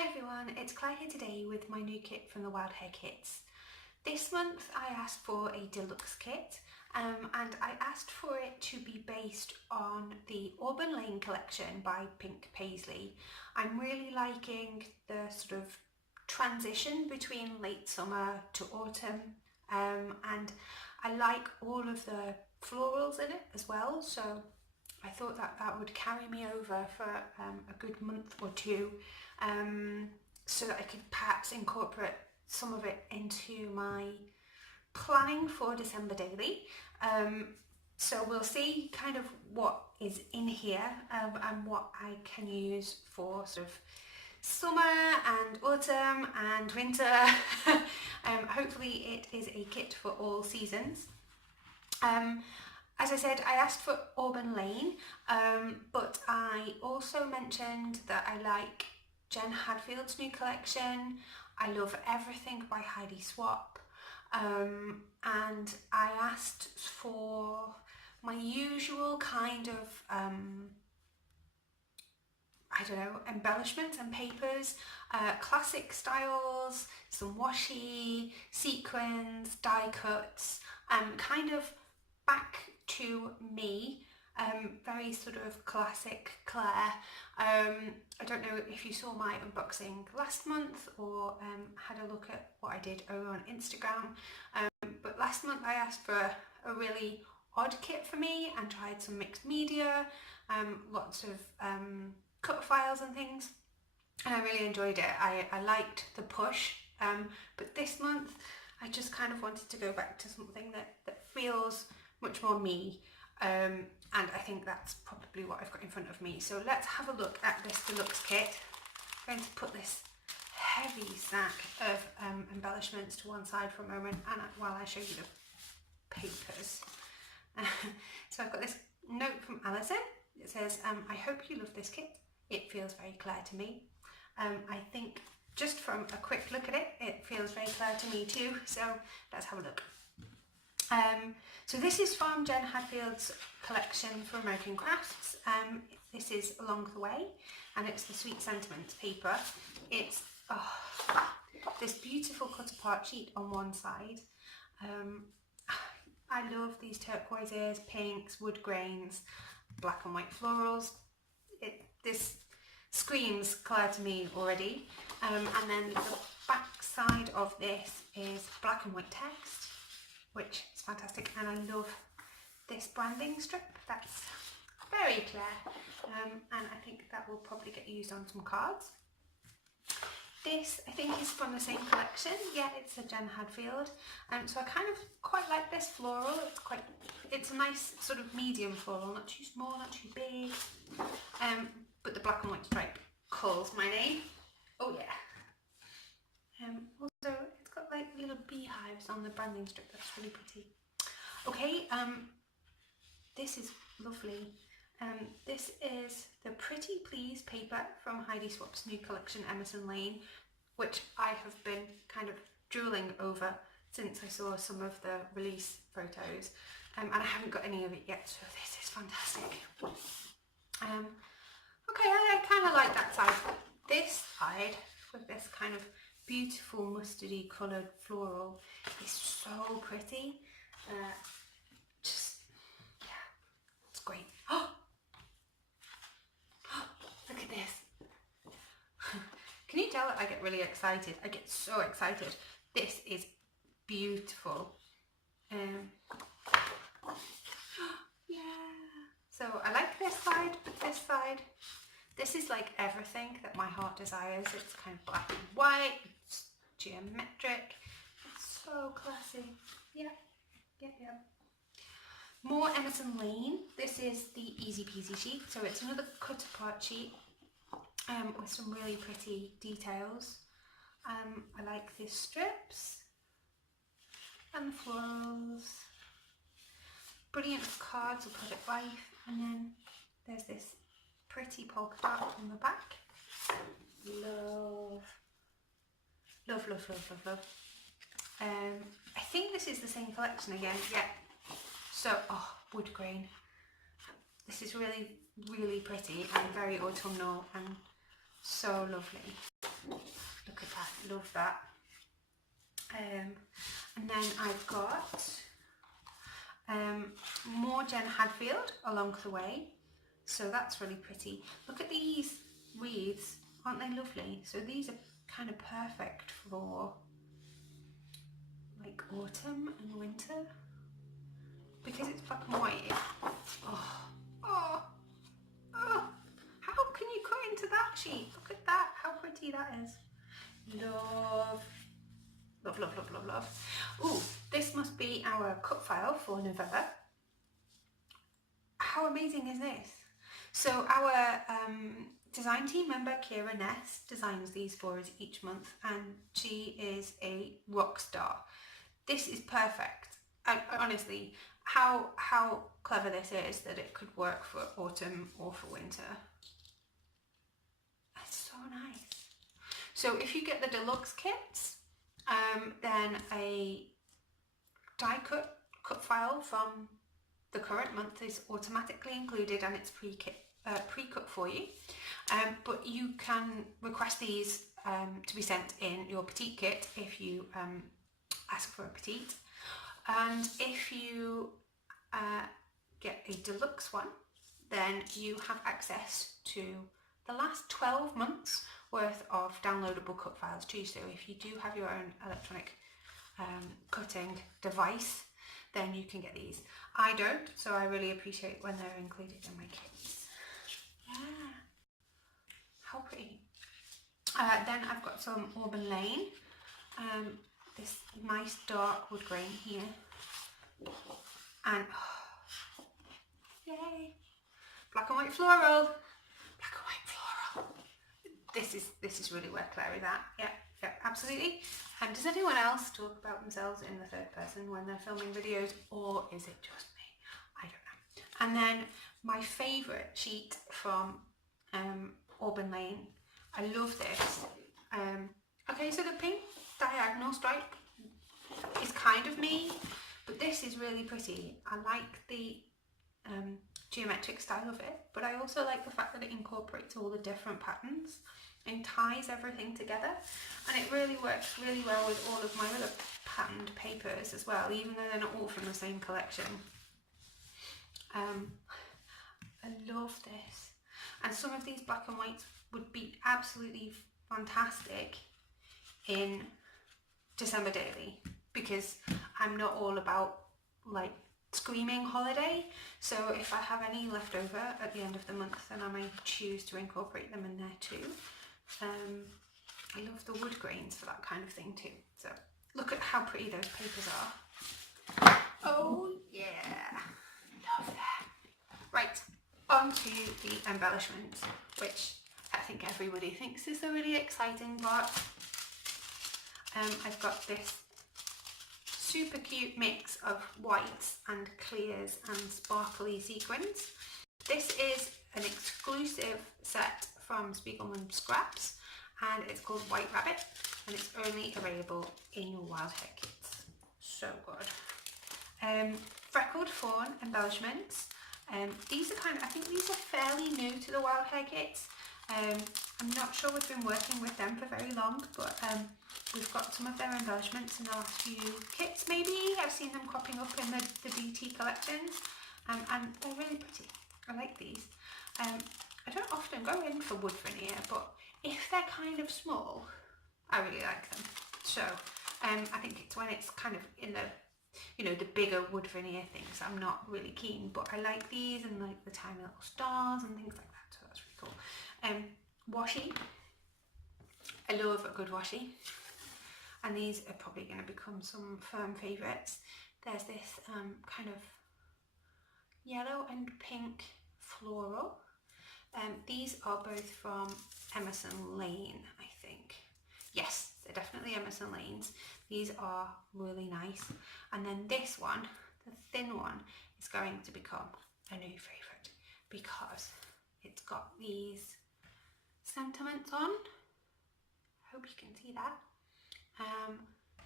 Hi everyone, it's Claire here today with my new kit from the Wild Hare kits. This month I asked for a deluxe kit and I asked for it to be based on the Auburn Lane collection by Pink Paisley. I'm really liking the sort of transition between late summer to autumn and I like all of the florals in it as well, so I thought that would carry me over for a good month or two, so that I could perhaps incorporate some of it into my planning for December daily. So we'll see kind of what is in here and what I can use for sort of summer and autumn and winter. Hopefully it is a kit for all seasons. As I said, I asked for Auburn Lane, but I also mentioned that I like Jen Hadfield's new collection. I love everything by Heidi Swap, and I asked for my usual kind of, I don't know, embellishments and papers, classic styles, some washi, sequins, die cuts, kind of back to me, very sort of classic Claire. I don't know if you saw my unboxing last month or had a look at what I did over on Instagram, but last month I asked for a really odd kit for me and tried some mixed media, lots of cut files and things, and I really enjoyed it. I liked the push, but this month I just kind of wanted to go back to something that feels much more me, and I think that's probably what I've got in front of me. So let's have a look at this deluxe kit. I'm going to put this heavy stack of embellishments to one side for a moment, and while I show you the papers. So I've got this note from Alison. It says, I hope you love this kit. It feels very Claire to me. I think just from a quick look at it, it feels very Claire to me too. So let's have a look. So this is from Jen Hadfield's collection for American Crafts. This is Along the Way, and it's the Sweet Sentiments paper. It's this beautiful cut apart sheet on one side. I love these turquoises, pinks, wood grains, black and white florals. This screams Claire to me already. And then the back side of this is black and white text, which is fantastic, and I love this branding strip. That's very Claire, and I think that will probably get used on some cards. This I think is from the same collection. Yeah, it's a Jen Hadfield, so I kind of quite like this floral. It's a nice sort of medium floral, not too small, not too big, but the black and white stripe calls my name. Oh yeah. Also, it's got like little beehives on the branding strip. That's really pretty. Okay, this is lovely. This is the Pretty Please paper from Heidi Swap's new collection, Emerson Lane, which I have been kind of drooling over since I saw some of the release photos, and I haven't got any of it yet, so this is fantastic. Okay, I kind of like that side. This side, with this kind of beautiful mustardy coloured floral, is so pretty. Just, yeah, it's great. Oh, look at this. Can you tell that I get really excited? I get so excited. This is beautiful. Yeah. So I like this side, but this side, this is like everything that my heart desires. It's kind of black and white, it's geometric, it's so classy. Yeah. More Emerson Lane. This is the Easy Peasy sheet, so it's another cut apart sheet with some really pretty details. I like these strips and the florals. Brilliant cards of Project Life, and then there's this pretty polka dot on the back. Love. I think this is the same collection again. Yeah. So, wood grain. This is really, really pretty and very autumnal and so lovely. Look at that, love that. And then I've got more Jen Hadfield along the way, so that's really pretty. Look at these wreaths, aren't they lovely? So these are kind of perfect for like autumn and winter because it's black and white. Oh, oh, oh, how can you cut into that sheet? Look at that, how pretty that is. Love. Love, love, love, love, love. Ooh, this must be our cut file for November. How amazing is this? So our design team member, Kira Ness, designs these for us each month, and she is a rock star. This is perfect. Honestly, how clever this is that it could work for autumn or for winter. That's so nice. So if you get the deluxe kits, then a die cut file from the current month is automatically included, and it's pre-cut for you. But you can request these to be sent in your petite kit if you ask for a petite. And if you get a deluxe one, then you have access to the last 12 months worth of downloadable cut files too. So if you do have your own electronic cutting device, then you can get these. I don't, so I really appreciate when they're included in my kits. Yeah, how pretty. Then I've got some Auburn Lane, this nice dark wood grain here, and oh, yay, black and white floral. Black and white floral. This is really where Claire is at. Yeah, absolutely. And does anyone else talk about themselves in the third person when they're filming videos, or is it just me? I don't know. And then my favourite sheet from Auburn Lane. I love this. Okay, so the pink diagonal stripe is kind of me, but this is really pretty. I like the geometric style of it, but I also like the fact that it incorporates all the different patterns and ties everything together, and it really works really well with all of my other patterned papers as well, even though they're not all from the same collection. I love this, and some of these black and whites would be absolutely fantastic in December daily, because I'm not all about like screaming holiday, so if I have any left over at the end of the month, then I may choose to incorporate them in there too. I love the wood grains for that kind of thing too. So look at how pretty those papers are. Oh yeah, love that. Right, on to the embellishments, which I think everybody thinks is the really exciting part. I've got this super cute mix of whites and clears and sparkly sequins. This is an exclusive set from Spiegelman Scraps, and it's called White Rabbit, and it's only available in your Wild Hare kits. So good. Freckled Fawn embellishments. These are I think these are fairly new to the Wild Hare kits. I'm not sure we've been working with them for very long, but we've got some of their embellishments in the last few kits maybe. I've seen them cropping up in the BT collections, and they're really pretty. I like these. I don't often go in for wood veneer, but if they're kind of small, I really like them. So I think it's when it's kind of in the, you know, the bigger wood veneer things, I'm not really keen, but I like these and like the tiny little stars and things like that, so that's really cool. Washi. I love a good washi, and these are probably going to become some firm favourites. There's this kind of yellow and pink floral. These are both from Emerson Lane, I think. Yes, they're definitely Emerson Lanes. These are really nice. And then this one, the thin one, is going to become a new favourite because it's got these sentiments on. I hope you can see that.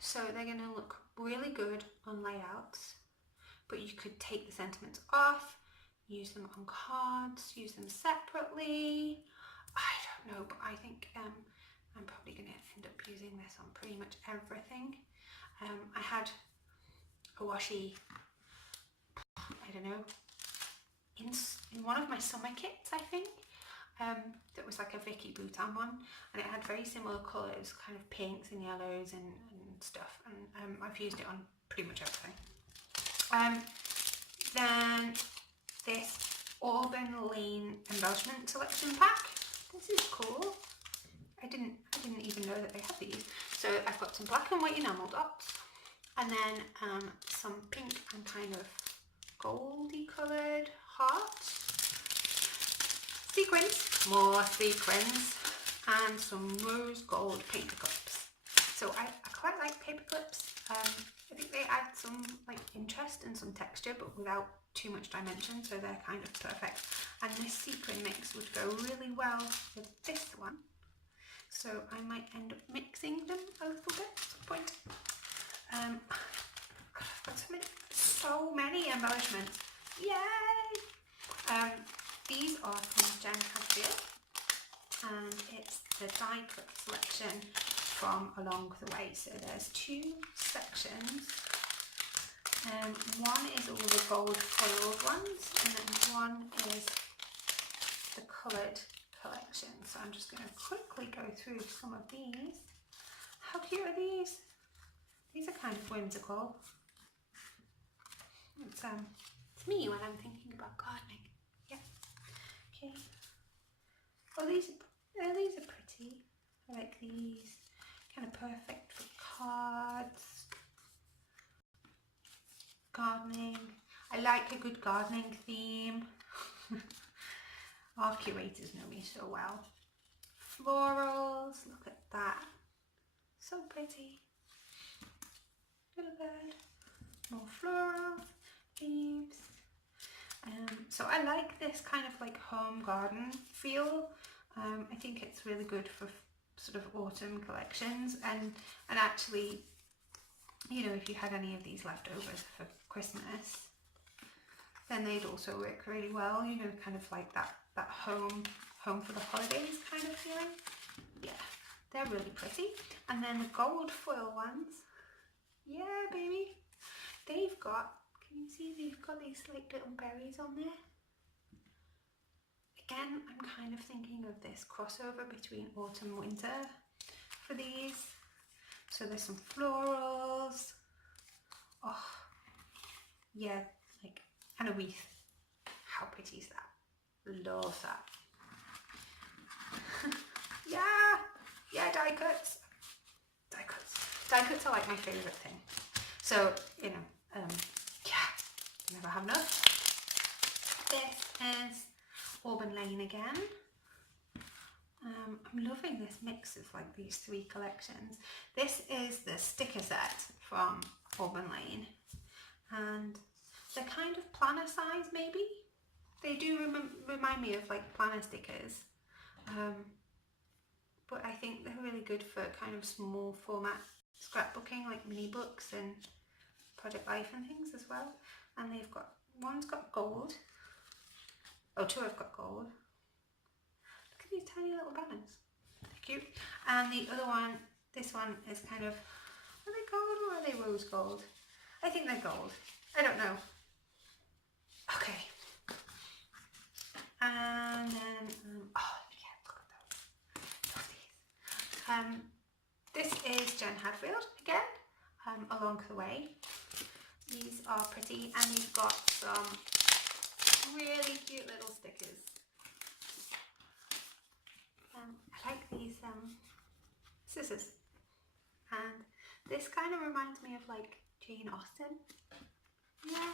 So they're going to look really good on layouts, but you could take the sentiments off, use them on cards, use them separately. I don't know, but I think I'm probably going to end up using this on pretty much everything. I had a washi, I don't know, in one of my summer kits, I think. That was like a Vicky Boutin one, and it had very similar colours, kind of pinks and yellows and stuff, and I've used it on pretty much everything. Then this Auburn Lane embellishment selection pack. This is cool. I didn't even know that they had these. So I've got some black and white enamel dots, and then some pink and kind of goldy coloured hearts, sequins, more sequins, and some rose gold paper clips. So I quite like paper clips. I think they add some like interest and some texture, but without too much dimension, so they're kind of perfect. And this sequin mix would go really well with this one. So I might end up mixing them a little bit at some point. God, I've got so many embellishments. Yay! These are from Jen Hadfield, and it's the die cut selection from Along the Way. So there's two sections. One is all the gold foiled ones, and then one is the coloured collection. So I'm just going to quickly go through some of these. How cute are these? These are kind of whimsical. It's me when I'm thinking about gardening. Yeah. Okay. Oh, these are pretty. I like these. Kind of perfect for cards. Gardening. I like a good gardening theme. Our curators know me so well. Florals, look at that. So pretty. Little bird. More floral leaves. So I like this kind of like home garden feel. I think it's really good for sort of autumn collections, and actually, you know, if you had any of these leftovers for Christmas, then they'd also work really well, you know, kind of like that home for the holidays kind of feeling. Yeah, they're really pretty. And then the gold foil ones, yeah baby, they've got, can you see they've got these like little berries on there? Again, I'm kind of thinking of this crossover between autumn and winter for these. So there's some florals. Oh, yeah, like, and a wreath. How pretty is that? Love that. Yeah, die cuts. Die cuts. Die cuts are like my favourite thing. So, you know, yeah, never have enough. This is Auburn Lane again. I'm loving this mix of like these three collections. This is the sticker set from Auburn Lane, and they're kind of planner size maybe. They do remind me of like planner stickers, but I think they're really good for kind of small format scrapbooking, like mini books and Project Life and things as well. And they've got, one's got gold. Oh, two have got gold. Look at these tiny little banners. They're cute. And the other one, this one is kind of, are they gold or are they rose gold? I think they're gold. I don't know. Okay. And then, oh yeah, look at those. This is Jen Hadfield again, Along the Way. These are pretty, and they've got some really cute little stickers. I like these scissors, and this kind of reminds me of like Jane Austen. Yeah,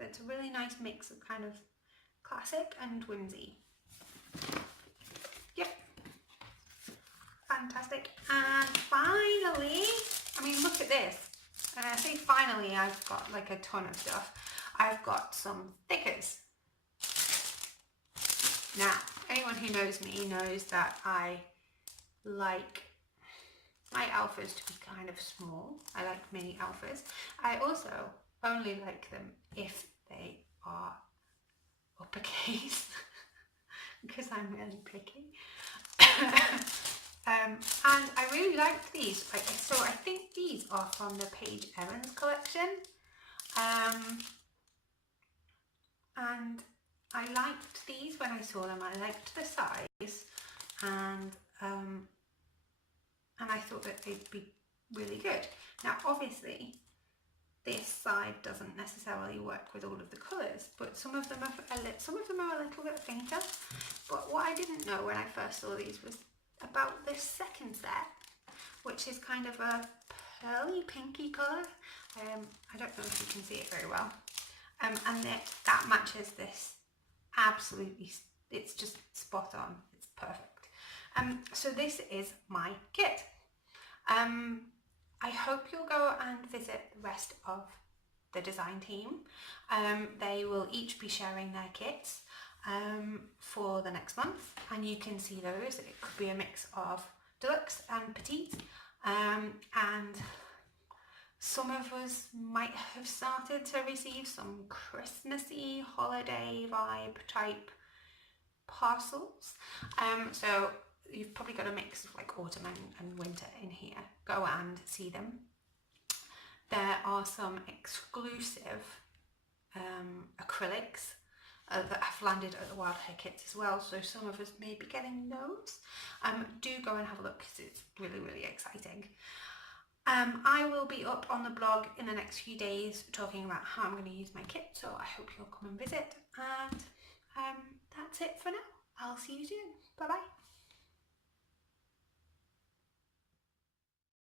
it's a really nice mix of kind of classic and whimsy. Yep, fantastic. And finally, I mean, look at this. And I say finally, I've got like a ton of stuff. I've got some stickers. Now, anyone who knows me knows that I like my alphas to be kind of small. I like mini alphas. I also only like them if they are uppercase, because I'm really picky. And I really liked these. So I think these are from the Paige Evans collection. And I liked these when I saw them. I liked the size, and I thought that they'd be really good. Now, obviously, this side doesn't necessarily work with all of the colours, but some of them are a little bit fainter. But what I didn't know when I first saw these was about this second set, which is kind of a pearly pinky colour. I don't know if you can see it very well. And that matches this absolutely. It's just spot on. It's perfect. So this is my kit. I hope you'll go and visit the rest of the design team. They will each be sharing their kits for the next month, and you can see those. It could be a mix of deluxe and petite, and some of us might have started to receive some Christmassy holiday vibe type parcels. So you've probably got a mix of like autumn and winter in here. Go and see them. There are some exclusive acrylics that have landed at the Wild Hare kits as well, so some of us may be getting those. Do go and have a look because it's really, really exciting. I will be up on the blog in the next few days talking about how I'm going to use my kit, so I hope you'll come and visit. And that's it for now. I'll see you soon. Bye bye.